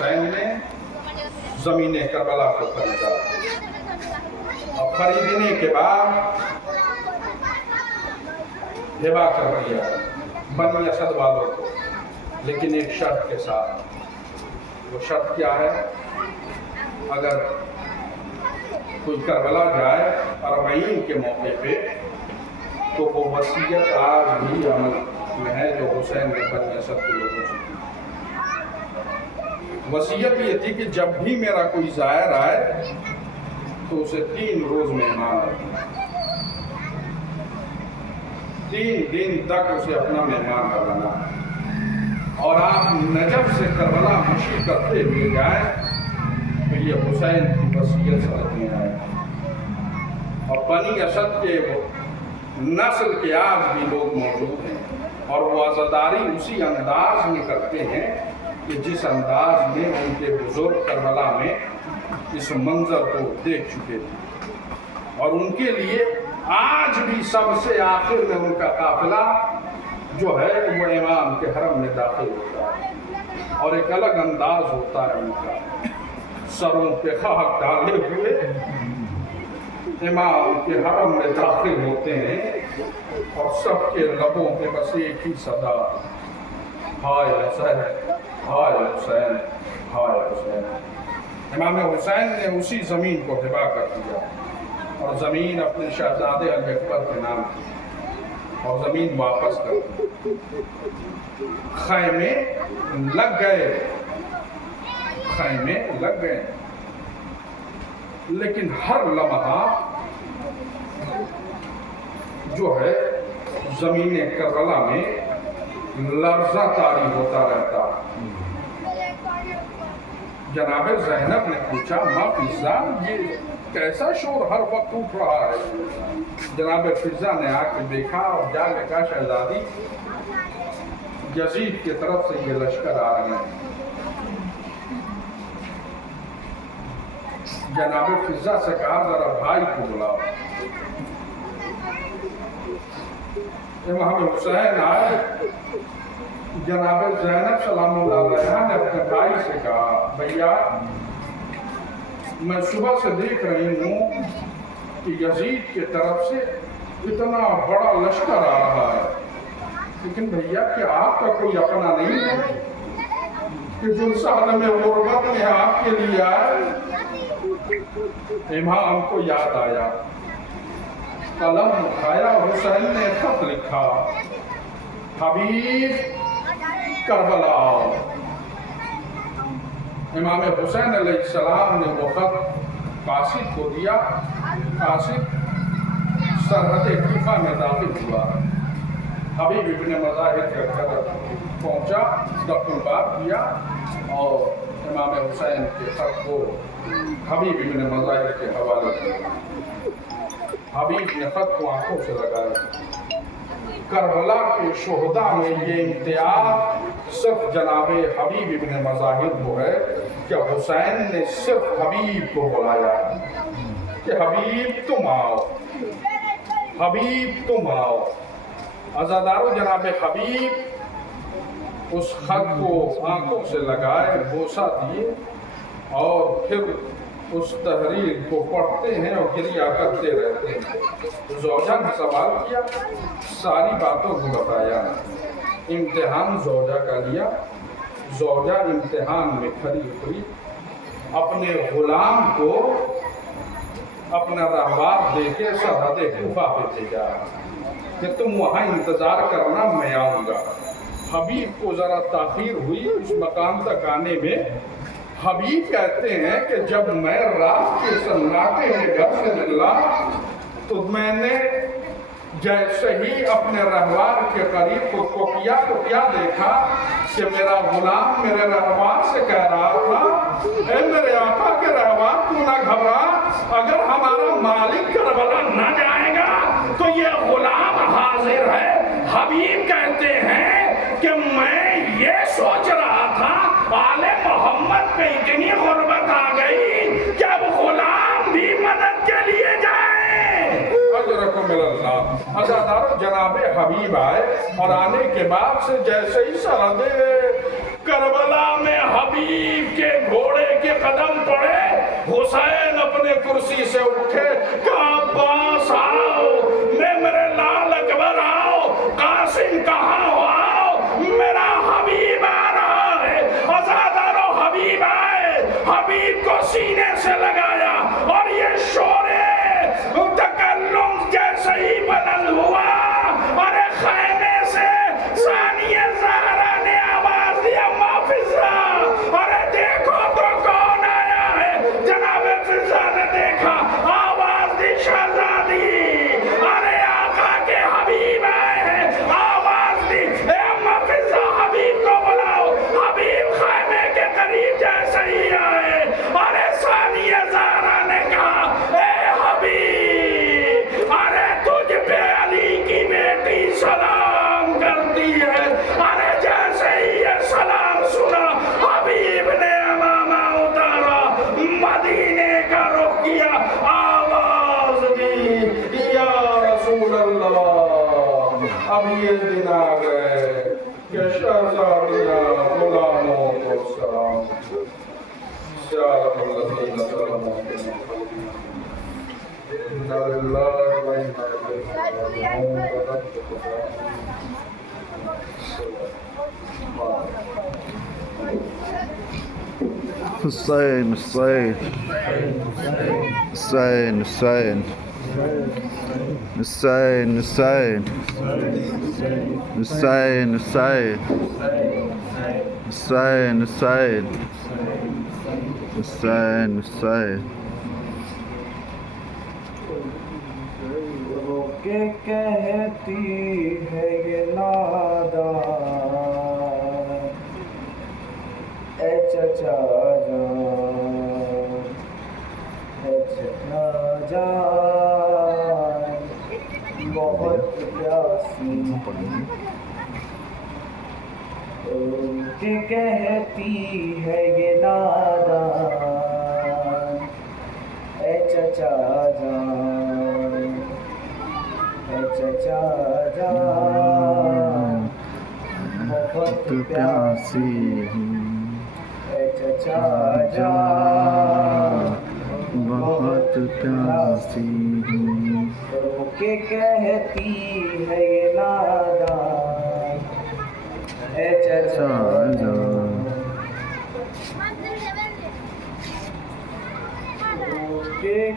حسین نے زمین کربلا کو خریدا اور خریدنے کے بعد ہبا کر دیا بنی اسد والوں کو، لیکن ایک شرط کے ساتھ۔ وہ شرط کیا ہے؟ اگر کوئی کربلا جائے اربعین کے موقع پہ تو وہ وصیت آج بھی عمل میں ہے جو حسین نے بنی اسد کے لوگوں سے کی۔ وصیت یہ تھی کہ جب بھی میرا کوئی زائر آئے تو اسے 3 روز مہمان رکھنا، 3 دن تک اسے اپنا مہمان بنانا، اور آپ نجف سے کربلا مشی کرتے ہوئے جائیں تو یہ حسین کی وصیت سمجھ میں آئے۔ اور بنی اسد کے نسل کے آج بھی لوگ موجود ہیں اور وہ عزاداری اسی انداز میں کرتے ہیں کہ جس انداز میں ان کے بزرگ کربلا میں اس منظر کو دیکھ چکے تھے، اور ان کے لیے آج بھی سب سے آخر میں ان کا قافلہ جو ہے وہ امام کے حرم میں داخل ہوتا ہے، اور ایک الگ انداز ہوتا ہے ان کا، سروں پہ خاک ڈالے ہوئے امام کے حرم میں داخل ہوتے ہیں، اور سب کے لبوں پہ بس ایک ہی صدا، ہائے حسین، ہائے حسین، ہائے حسین۔ امام حسین نے اسی زمین کو ہبا کر دیا، اور زمین اپنے شہزادے علی اکبر کے نام کی، اور زمین واپس کر دی۔ خیمے لگ گئے، خیمے لگ گئے، لیکن ہر لمحہ جو ہے زمین کربلا میں لرزہ طاری ہوتا رہتا۔ جناب زینب نے پوچھا، ماں فضہ یہ کیسا شور ہر وقت اٹھ رہا ہے؟ جناب فضہ نے آ کے دیکھا اور جا کے کہا، شہزادی یزید کی طرف سے یہ لشکر آ رہے ہیں۔ جناب فضہ سے کہا، ذرا بھائی کو بلاؤ۔ امام حسین آئے، جناب زینب سلام اللہ علیہ نے اپنے بھائی سے کہا، بھیا میں صبح سے دیکھ رہی ہوں کہ یزید کی طرف سے اتنا بڑا لشکر آ رہا ہے، لیکن بھیا کیا آپ کا کوئی اپنا نہیں ہے کہ جو اس عالم غربت میں آپ کے لیے آئے؟ امام کو یاد آیا، قلم اٹھایا، حسین نے خط لکھا، حبیب کربلا آؤ۔ امام حسین علیہ السلام نے وہ خط قاصد کو دیا، قاصد سرحد کوفہ میں داخل ہوا، حبیب ابن مظاہر کے گھر پہنچا، دفن بات کیا، اور امام حسین کے خط کو حبیب ابن مظاہر کے حوالے کیا۔ حبیب نے خط کو آنکھوں سے لگایا۔ کربلا کے شہداء میں یہ امتیاز صرف جناب حبیب ابن مظاہر کو ہے کہ حسین نے صرف حبیب کو بلایا کہ حبیب تم آؤ، حبیب تم آؤ۔ عزادارو، جناب حبیب اس خط کو آنکھوں سے لگائے، بوسہ دیے، اور پھر اس تحریر کو پڑھتے ہیں اور گریہ کرتے رہتے ہیں۔ زوجہ نے سوال کیا، ساری باتوں کو بتایا، امتحان زوجہ کا لیا۔ زوجہ امتحان میں کھڑی اتری، اپنے غلام کو اپنا رہوار دے کے سرحد کوفہ پہ بھیجا کہ تم وہاں انتظار کرنا، میں آؤں گا۔ حبیب کو ذرا تاخیر ہوئی اس مقام تک آنے میں۔ حبیب کہتے ہیں کہ جب میں رات کے سناٹے میں گھر سے نکلا تو میں نے جیسے ہی اپنے رہوار کے قریب خود کو کیا تو کیا دیکھا کہ میرا غلام میرے رہوار سے کہہ رہا تھا، اے میرے آقا کے رہوار تو نہ گھبرا، اگر ہمارا مالک کربلا نہ جائے گا تو یہ غلام حاضر ہے۔ حبیب کہتے ہیں کہ میں یہ سوچ رہا تھا آل محمد پہ اتنی غربت آ گئی کہ اب غلام بھی مدد کے لیے جائیں۔ اجرکم اللہ۔ عزادارو، جناب حبیب آئے اور آنے کے بعد سے جیسے ہی سرحد کربلا میں حبیب کے گھوڑے کے قدم پڑے، حسین اپنے کرسی سے اٹھے، کہا عباس آؤ، میرے لال اکبر آؤ، قاسم کہاں ہو آؤ، میرا حبیب آ رہا ہے۔ عزادارو حبیب آئے، حبیب کو سینے سے لگایا اور یہ شور تکلم جیسے ہی بلند ہوا، ارے خیمے سے ثانیہ زہرا نے آواز دیا، اما فضا، ارے دیکھو تو کون آیا ہے۔ جناب فضا نے دیکھا، آواز دی شہزادی، ارے آقا کے حبیب آئے ہیں، آواز دی، اے اما فضا حبیب کو بلاؤ۔ حبیب خیمے کے قریب جیسے ہی آئے، ارے ثانیہ زہرا نے کہا، اے حبیب، ارے تجھ پہ علی کی بیٹی سلام کرتی ہے۔ ارے جیسے ہی یہ سلام سنا، حبیب نے امامہ اتارا، مدینے کا رخ کیا، آواز دی، یا رسول اللہ، اب یہ دن آ گئے کہ شہزادیاں غلاموں کو سلام سیارت الذین سلموا اِنَّا لِلَّهِ وَإِنَّا إِلَيْهِ راجعون۔ حسین حسین حسین حسین حسین حسین حسین حسین حسین حسین حسین رو کے کہتی ہے یہ نادان، اے چچا جان، اے چچا جان، بہت پیاسی، رو کے کہتی ہے یہ نادان، اے چچا جان، اے چچا جان، بہت پیاسی، اے چچا جان، بہت پیاسی رو کے کہتی ہے یہ نادان، اے چچا جان، رو کے